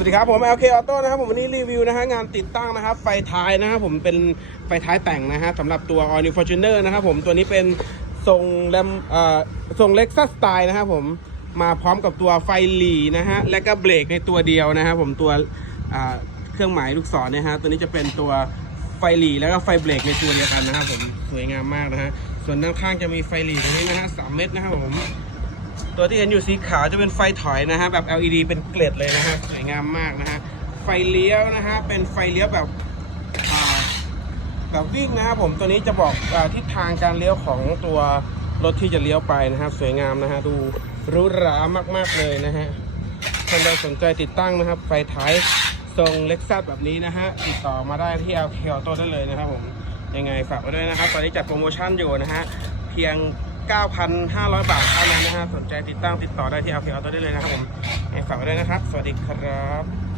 วัสดีครับผม LK Auto นะครับผมวันนี้รีวิวนะฮะงานติดตั้งนะครับไฟท้ายนะครับผมเป็นไฟท้ายแต่งนะฮะสำหรับตัว All New Fortuner นะครับผมตัวนี้เป็นทรงแรมเอ่อทรง Lexus Style นะครับผมมาพร้อมกับตัวไฟหลีนะฮะและก็เบรกในตัวเดียวนะครับผมตัวอ่าเครื่องหมายลูกศรเนี่ยฮะตัวนี้จะเป็นตัวไฟหลีแล้วก็ไฟเบรกในตัวเดียวกันนะครับผมสวยงามมากนะฮะส่วนด้านข้างจะมีไฟหลีตรงนี้นะฮะสามเม็ดนะครับผม ตัวที่เห็นอยู่สีขาวจะเป็นไฟถอยนะฮะแบบ LED เป็นเกล็ดเลยนะฮะสวยงามมากนะฮะไฟเลี้ยวนะฮะเป็นไฟเลี้ยวแบบแบบวิ่งนะครับผมตัวนี้จะบอกอทิศทางการเลี้ยวของตัวรถที่จะเลี้ยวไปนะครับสวยงามนะฮะดูหรูหรามากๆเลยนะฮะท่านใดสนใจติดตั้งนะครับ ไฟท้ายทรงเล็กซัสแบบนี้นะฮะติดต่อมาได้ที่ LK Auto ได้เลยนะครับผมยังไงฝากไว้ด้วยนะครับ ตอนนี้จัดโปรโมชั่นอยู่นะฮะเพียง 9,500 บาทเท่านั้นนะฮะสนใจติดตั้งติดต่อได้ที่ LP Auto ได้เลยนะครับผมให้ฝากไว้ด้วยนะครับ สวัสดีครับ